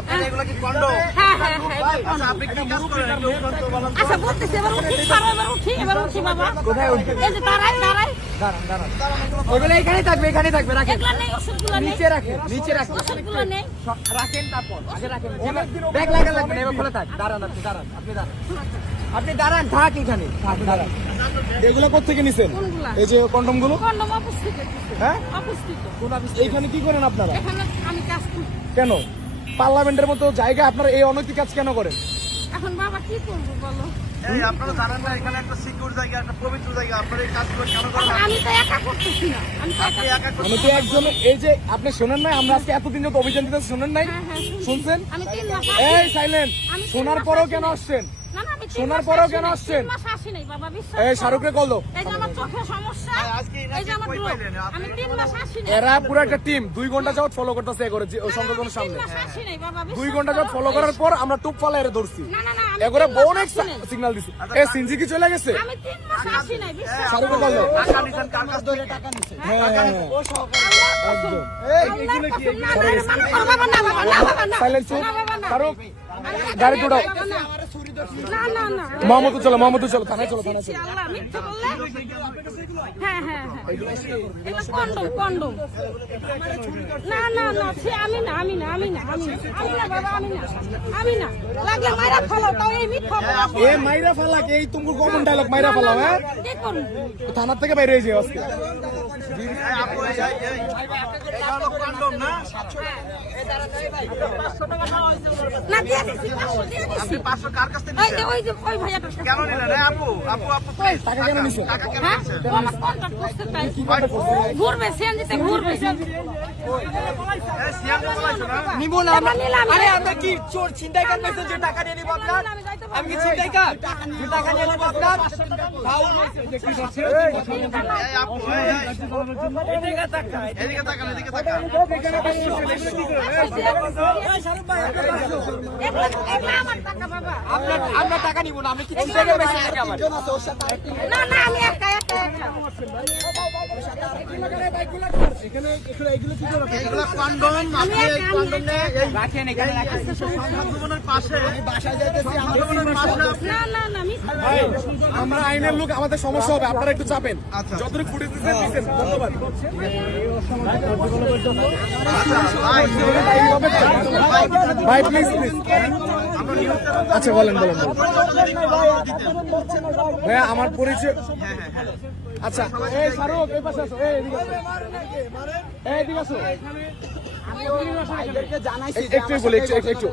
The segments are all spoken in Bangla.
আপনারা এগুলো কি কন্ডম? হ্যাঁ আচ্ছা আপনি কি কাজ করেন একটু কন্ডম বলেন তো। আচ্ছা বলতেছি এবার উঠি বাবা। কোথায় উঠবে? এই যে দাঁড়াই দাঁড়ান ওগুলো এখানে থাকবে রাখেন এগুলা নেই, ওষুধগুলো নেই, নিচে রাখেন ওষুধগুলো নেই। রাখেন তারপর আগে রাখেন ব্যাগ লাগা লাগবে না এবার খোলা থাক দাঁড়ান আপনি দাঁড়ান থাক এখানে দাঁড়ান এগুলো কোত্থেকে নিছেন? কোনগুলা? এই যে কন্ডম গুলো। কন্ডম অপুষ্টিত। হ্যাঁ? অপুষ্টিত। এইখানে কি করেন আপনারা? এখানে আমি কাজ করি। কেন পার্লামেন্টের মতো জায়গা আপনারা এই অনৈতিক কাজ কেন করেন? এখন বাবা কি করবো বলো? এই আপনারা জানেন না এখানে একটা সিকিউর জায়গা, একটা পবিত্র জায়গা, আপনারা এই কাজগুলো কেন করেন? এখন আমি তো একা করতেছি না, আমি তো আপনি একা। একা আমি তো একজন এই যে আপনি শোনেন নাই আমরা আজকে এতদিন যত অভিযান দিতে শোনেন নাই? হ্যাঁ, শুনছি। শুনছেন? আমি 3 মাস এই সাইলেন্ট আমি শোনার 3 মাস পরেও আসি কেন নাই। আসছেন? না না আমি 3 শোনার মাস পরেও আসি কেন নাই, আসছেন? 3 মাস আসি নাই বাবা, বিশ্বাস এই করো। শাহরুখরে কল দাও। এই যে আমার চোখের সমস্যা, আজকে এই যে আমার কই রোগ। পাইলেন আপনি? আমি 3 মাস আসি নাই। এরা পুরো একটা টিম 2 ঘন্টা যাবত ফলো করতেছে এ করে ওই সংগঠনের সামনে 3 মাস আসি নাই বাবা, 2 বিশ্বাস ঘন্টা যাবত করো। ফলো করার পর আমরা টুপ ফালা এর ধরছি না না না আমি এগরে 3 মাস অনেক আসি নাই। সিগন্যাল দিছি এ সিনজি কি চলে গেছে? আমি 3 মাস আসি নাই, বিশ্বাস শাহরুখরে কল দাও। টাকা নিছেন কার কাছ থেকে? হ্যাঁ আল্লাহর কসম, না, না, বাবা, না, বাবা, না, বাবা, না। সাইলেন্ট চুপ না, বাবা, না। শাহরুখ গাড়ি উঠাও। বাবা, না। না, না, না। মোহাম্মদ চলো থানায় চলো ছি, আল্লাহ, মিথ্যা বললে? হ্যাঁ, হ্যাঁ, হ্যাঁ। এগুলো কন্ডম। না, না, না, ছি, আমি না, বাবা, আমি না। লাগলে মাইরা ফেলো, তাও এই মিথ্যা বলা। এ মাইরা ফালাক এই তুমি কমন ডায়লগ মাইরা ফালাও হ্যাঁ কি করবো? থানার থেকে বাইরে হয়ে যাও আজকে এই আপু এটা হলো কন্ডম না? না, দিয়ে দিছি, 500 দিয়ে দিছি। আপনি 500 কার কাছ থেকে ওই যে, নিছেন? ওই ভাইয়াটার কাছে। কেন নিলেন? এই আপু প্লিজ টাকা কেন নিছেন? টাকা কেন হ্যাঁ? নিছেন? ও আমার কন্ট্রাক্ট করতে চাই। ঘুরবে, সিএনজিতে ঘুরবে। এই সিয়াম বলাইছো না? নিবো না আমরা নিলাম। আরে আমরা কি চোর ছিনতাই কার পেছে যে টাকা নিয়ে নিব আপনার আমি কি ছিনতাই কার যে টাকা নিয়ে নিব আপনার ফাউল এই আপু এদিকে তাকান, এদিকে তাকান। এগুলো আমার টাকা বাবা। আমরা টাকা নিব না আমরা কি ছিনতাই কার পেছে টাকা আমার না, না, আমি একা। এইগুলো কন্ডম, আপনি এই কন্ডম নিয়ে এই রাখেন এখানে রাখেন সংসদ ভবনের পাশে বাসায় যাইতেছি আমরা না, মিথ্যা। আমরা আইনের লোক আমাদের সমস্যা হবে আপনারা একটু চাপেন আচ্ছা। যতটুকু ফুটেজ দিচ্ছেন ধন্যবাদ ভাই প্লিজ আচ্ছা বলেন ভাইয়া আমার পরিচয় আচ্ছা এই শাহরুখ এই পাশে আসো এদিকে আসো একটু বলি একটু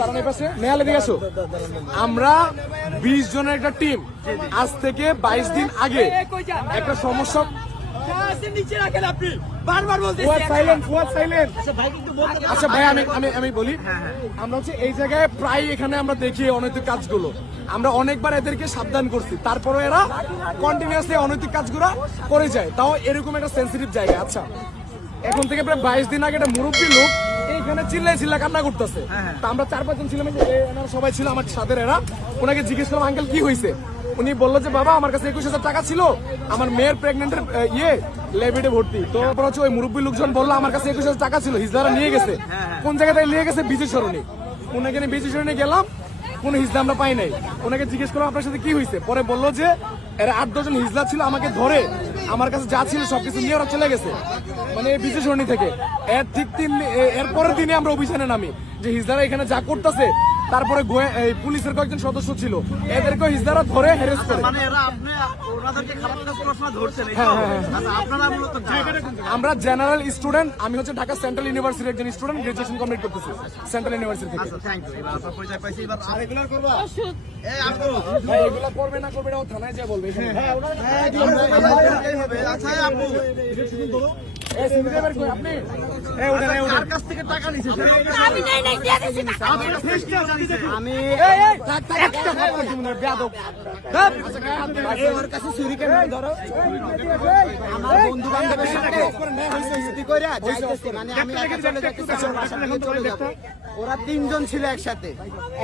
দাঁড়ান এই পাশে নেহাল এদিকে আসো আমরা 20 জনের একটা টিম আজ থেকে 22 দিন আগে একটা সমস্যা নিচে রাখেন আপনি বারবার বলতেছি ফুয়াদ সাইলেন্ট আচ্ছা ভাই আমি বলি আমরা হচ্ছে এই জায়গায় প্রায় এখানে আমরা দেখি অনৈতিক কাজগুলো আমরা অনেকবার এদেরকে সাবধান করছি তারপরে এরা কন্টিনিউয়াসলি অনৈতিক কাজগুলো করে যায় তাও এরকম একটা সেন্সিটিভ জায়গা আচ্ছা এখন থেকে প্রায় 22 দিন আগে একটা মুরব্বী লোক এইখানে চিল্লা কান্না করতেছে তা আমরা 4-5 জন ছিলাম এনারা সবাই ছিল আমার সাথে এরা ওনাকে জিজ্ঞেস করলাম আঙ্কেল কি হয়েছে উনি বললো যে বাবা আমার কাছে 21,000 টাকা ছিল আমার মেয়ের প্রেগনেন্টের লেবিটে ভর্তি তো তারপর হচ্ছে ওই মুরব্বী লোকজন বললো আমার কাছে 21,000 টাকা ছিল হিজদারা নিয়ে গেছে কোন জায়গা থেকে নিয়ে গেছে বিজয় সরণি ওনাকে নিয়ে বিজয় সরণি গেলাম কোন হিজলা আমরা পাই নাই ওনাকে জিজ্ঞেস করলাম আপনার সাথে কি হয়েছে পরে বললো যে এরা 8-10 জন হিজলা ছিল আমাকে ধরে আমার কাছে যা ছিল সবকিছু নিয়ে ওরা চলে গেছে মানে বিজয় সরণি থেকে এর পরের দিনে আমরা অভিযানে নামি যে হিজলারা এখানে যা করতেছে তারপরে পুলিশের কয়েকজন সদস্য ছিল এদেরকে হিজলারা ধরে হ্যারেস করে মানে এরা আপনি ওনাদেরকে খারাপ প্রশ্ন ধরছেন আচ্ছা আপনারা মূলত আমরা জেনারেল স্টুডেন্ট আমি হচ্ছে ঢাকা সেন্ট্রাল ইউনিভার্সিটির একজন স্টুডেন্ট গ্রাজুয়েশন কমপ্লিট করতেছি সেন্ট্রাল ইউনিভার্সিটি থেকে থ্যাংক ইউ এবার আপনার পরিচয় পাইছি এবার রেগুলার করবা ওষুধ। এই আপু ভাই এগুলো করবে না করবে না ও থানায় যা বলবে আচ্ছা আপু এই সিনেমার কই আপনি এই ওঠেন কার কাছ থেকে টাকা নিছেন আমি নাই, দিয়ে দিছি টাকা। আপনার ফেসটা জানিছে আমি এই থাক একটা কথা বলছি মনে বেয়াদব ওর কাছে চুরি কেন ধরো আমার বন্ধু বান্ধবের সাথে ছুটি কইরা যাইতেছি মানে আমি একা চলে যাইতেছি আমার বাসা থেকে চলে যাব ওরা 3 জন ছিল একসাথে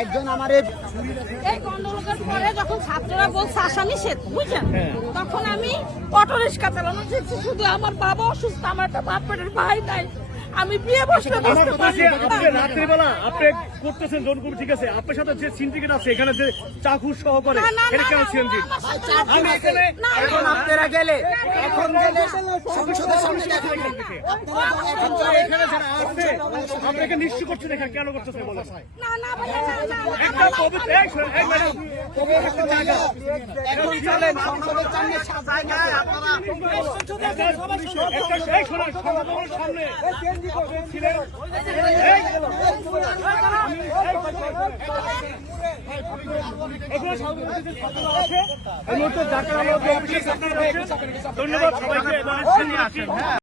একজন আমার এই গন্ডগোলের পরে যখন ছাত্ররা বলছে আসামি সে বুঝছেন তখন আমি অটো রিক্সা চালানো শিখছি শুধু আমার বাবা অসুস্থ আমার একটা বাপের ভাই নাই আমি বিয়ে বসলে বসতে পারি রাত্রিবেলা আপনি করতেছেন জোনপুর, ঠিক আছে, আপনার সাথে যে সিন্ডিকেট আছে এখানে যে চাকু সহকারে এটা কেন সিএনজি? আমি এখানে এখন আপনারা গেলে এখন গেলে সংসদের সামনে দেখাবেন এখন চলে এখানে যারা আছে আপনাকে নিশ্চয় করছেন, এখানে কেন করতেছে বলেন? না না ভাইয়া, না না একটা পবিত্র এই ম্যাডাম একটা জায়গা এখন চলেন সংসদের সামনে জায়গায় আপনারা একটা এই শোনেন সংসদের সামনে ছিলেন এগুলো সভাপতিদের ঘটনা আছে এই মুহূর্তে ঢাকা আমাদের অফিসে ধন্যবাদ সবাইকে।